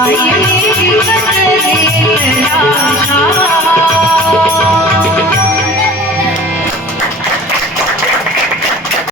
आए मेरी बताए